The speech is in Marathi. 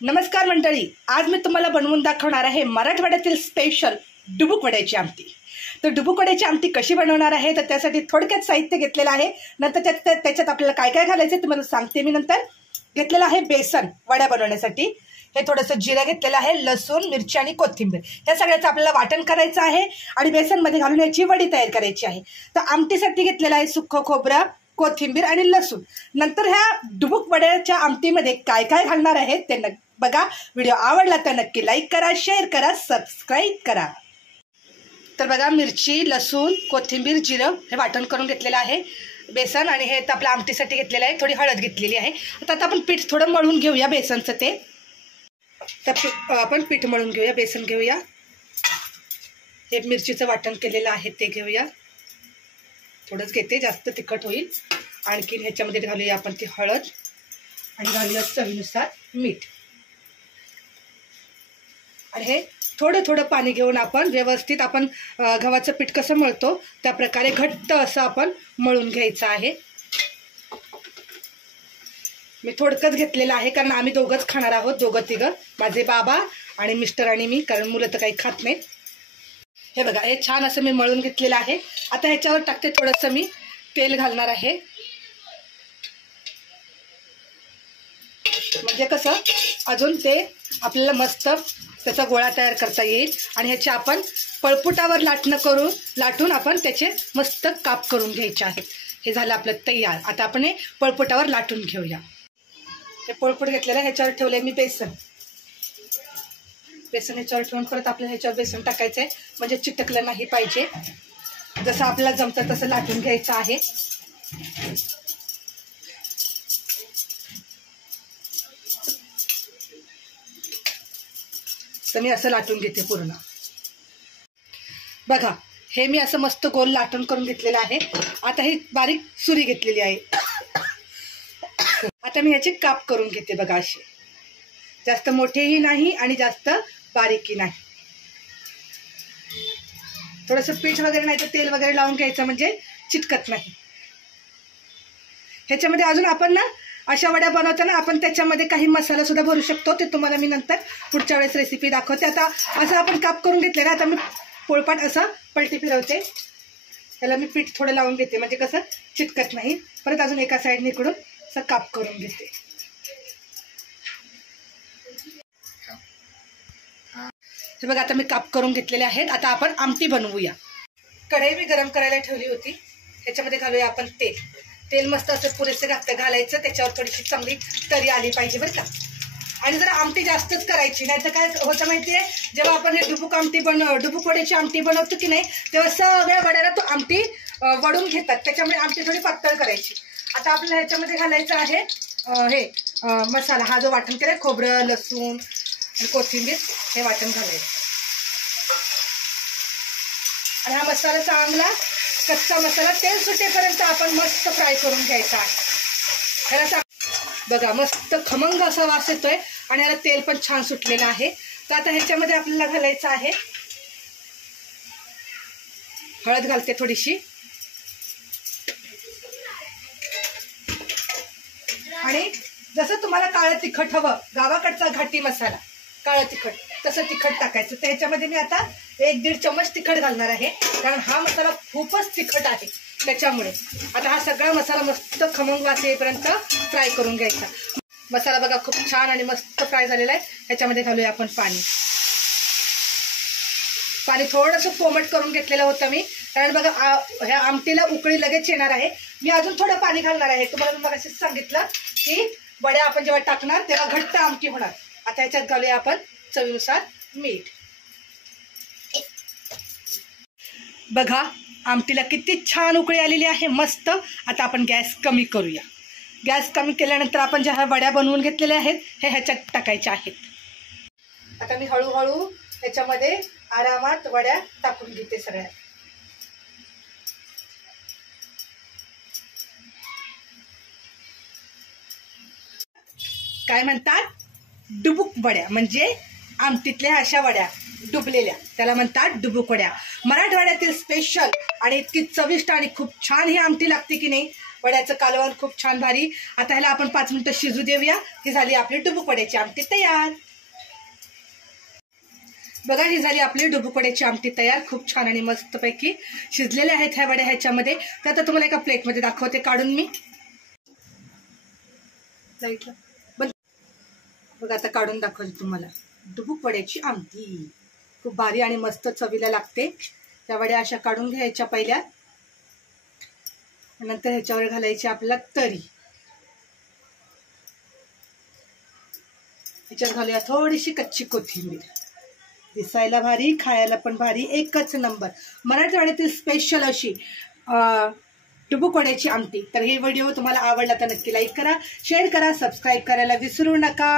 नमस्कार मंडळी, आज मी तुम्हाला बनवून दाखवणार आहे मराठवाड्यातील स्पेशल डुबुक वड्याची आमटी। तर डुबुक वड्याची आमटी कशी बनवणार आहे तर त्यासाठी थोडक्यात साहित्य घेतलेलं आहे। नंतर त्याच्यात आपल्याला काय काय घालायचं तुम्हाला सांगते मी। नंतर घेतलेलं आहे बेसन वड्या बनवण्यासाठी। हे थोडंसं जिरं घेतलेलं आहे, लसूण, मिरची आणि कोथिंबीर या सगळ्याचं आपल्याला वाटण करायचं आहे आणि बेसनमध्ये घालून याची वडी तयार करायची आहे। तर आमटीसाठी घेतलेलं आहे सुक्कं खोबरं, कोथिंबीर आणि लसूण। नंतर ह्या डुबुक वड्याच्या आमटीमध्ये काय काय घालणार आहे ते बघा। व्हिडिओ आवडला तर नक्की लाईक करा, शेअर करा, सबस्क्राईब करा। तर बघा, मिरची, लसूण, कोथिंबीर, जिरं हे वाटण करून घेतलेलं आहे, बेसन आणि हे आपल्या आमटीसाठी घेतलेलं आहे। थोडी हळद घेतलेली आहे। आता आपण पीठ थोडं मळून घेऊया बेसनचं। ते तर आपण पीठ मळून घेऊया, बेसन घेऊया, हे मिरचीचं वाटण केलेलं आहे ते घेऊया। थोडंच घेते, जास्त तिखट होईल। आणखी ह्याच्यामध्ये घालूया आपण ती हळद आणि घालूया चवीनुसार मीठ। आणि हे थोडं थोडं पाणी घेऊन आपण व्यवस्थित आपण गव्हाचं पीठ कसं मळतो त्या प्रकारे घट्ट असं आपण मळून घ्यायचं आहे। मी थोडकंच घेतलेलं आहे कारण आम्ही दोघंच खाणार आहोत, दोघं तिघं, माझे बाबा आणि मिस्टर आणि मी, कारण मुलं तर काही खात नाहीत। हे बघा, हे छान असं मी मळून घेतलेलं आहे। आता ह्याच्यावर टाकते थोडंसं मी तेल घालणार आहे, म्हणजे कसं अजून ते आपल्याला मस्त त्याचा गोळा तयार करता येईल। आणि ह्याचे आपण पळपुटावर लाटून आपण त्याचे मस्त काप करून घ्यायचे आहेत। हे झालं आपलं तयार। आता आपण हे पळपुटावर लाटून घेऊया। हे पळपुट घेतलेलं आहे, ह्याच्यावर ठेवलंय मी बेसन ह्याच्यावर ठेवून परत आपल्याला ह्याच्यावर बेसन टाकायचं आहे, म्हणजे चिटकलं नाही पाहिजे। जसं आपल्याला जमतं तसं लाटून घ्यायचं आहे। तर मी असं लाटून घेते पूर्ण। बघा, हे मी असं मस्त गोल लाटून करून घेतलेलं आहे। आता ही बारीक सुरी घेतलेली आहे। आता मी याचे काप करून घेते बघा, असे जास्त मोठेही नाही आणि जास्त बारीकही नाही। थोडंसं पीठ वगैरे नाही तर तेल वगैरे लावून घ्यायचं, म्हणजे चिटकत नाही। ह्याच्यामध्ये अजून आपण ना अशा वड्या बनवताना आपण त्याच्यामध्ये काही मसाला सुद्धा भरू शकतो, ते तुम्हाला मी नंतर पुढच्या वेळेस रेसिपी दाखवते। आता असं आपण काप करून घेतले ना, आता मी पोळपाट असं पलटी फिरवते, त्याला मी पीठ थोडं लावून घेते, म्हणजे कसं चिटकत नाही। परत अजून एका साईडने इकडून असं काप करून घेते। हे बघा, आता मी काप करून घेतलेले आहेत। आता आपण आमटी बनवूया। कढई मी गरम करायला ठेवली होती, ह्याच्यामध्ये घालूया आपण तेल मस्त असं पुरेसे घालायचं, त्याच्यावर थोडीशी चांगली तरी आली पाहिजे बरं का। आणि जरा आमटी जास्तच करायची, नाही तर काय होतं माहितीये, जेव्हा आपण हे डुबुक वड्याची आमटी बनवतो की नाही, तेव्हा सगळ्या वड्याला तो आमटी वडून घेतात, त्याच्यामुळे आमटी थोडी पातळ करायची। आता आपल्याला ह्याच्यामध्ये घालायचं आहे हे मसाला, हा जो वाटण केलाय, खोबरं, लसूण आणि कोथिंबीर, हे वाटण घालायचं। आणि हा मसाला चांगला कच्चा मसाला तेल सुटेपर्यंत आपण मस्त फ्राय करून घ्यायचा आहे। ह्याला बघा, मस्त खमंग असा वास येतोय आणि ह्याला तेल पण छान सुटलेलं आहे। तर आता ह्याच्यामध्ये आपल्याला घालायचं आहे हळद, घालते थोडीशी, आणि जसं तुम्हाला काळं तिखट हवं, गावाकडचा घाटी मसाला काळं तिखट, तसं तिखट टाकायचं। तर ह्याच्यामध्ये मी आता 1-1.5 चम्मच तिखट घालणार आहे, कारण हा मसाला खूपच तिखट आहे त्याच्यामुळे। आता हा सगळा मसाला मस्त खमंग वास येईपर्यंत फ्राय करून घ्यायचा। मसाला बघा खूप छान आणि मस्त फ्राय झालेला आहे। ह्याच्यामध्ये घालूया आपण पाणी थोडंसं कोमट करून घेतलेलं होतं मी, कारण बघा ह्या आमटीला उकळी लगेच येणार आहे। मी अजून थोडं पाणी घालणार आहे, तुम्हाला मग अशीच सांगितलं की वड्या आपण जेव्हा टाकणार तेव्हा घट्ट आमटी होणार। आता ह्याच्यात घालूया आपण चवीनुसार मीठ। बघा, आमटीला किती छान उकळी आलेली आहे, मस्त। आता आपण गॅस कमी करूया। गॅस कमी केल्यानंतर आपण ज्या ह्या वड्या बनवून घेतलेल्या आहेत हे ह्याच्यात टाकायच्या आहेत। आता मी हळूहळू ह्याच्यामध्ये आरामात वड्या टाकून घेते सगळ्या। काय म्हणतात, डुबुक वड्या, म्हणजे आमटीतल्या अशा वड्या डुबलेल्या, त्याला म्हणतात डुबुक वड्या। मराठवाड्यातील स्पेशल आणि इतकी चविष्ट आणि खूप छान ही आमटी लागते की नाही, वड्याचं कालवण खूप छान भारी. आता ह्याला आपण 5 मिनिटं शिजू देऊया. ही झाली आपली डुबुक वड्याची आमटी तयार. बघा, ही झाली आपली डुबुक वड्याची आमटी तयार. खूप छान आणि मस्तपैकी शिजलेले आहेत ह्या वड्या ह्याच्यामध्ये. तर आता तुम्हाला एका प्लेटमध्ये दाखवते काढून मी. बघा, आता काढून दाखवते तुम्हाला डुबुक वड्याची आमटी. खूप भारी आणि मस्त चवीला लागते. त्या वड्या अशा काढून घ्यायच्या पहिल्या, नंतर ह्याच्यावर घालायची आपल्याला तरी. ह्याच्यात घालूया थोडीशी कच्ची कोथिंबीर. दिसायला भारी, खायला पण भारी, एकच नंबर. मराठवाड्यातील स्पेशल अशी डुबुक वड्याची आमटी. तर हे व्हिडिओ तुम्हाला आवडला तर नक्की लाईक करा, शेअर करा, सबस्क्राईब करायला विसरू नका.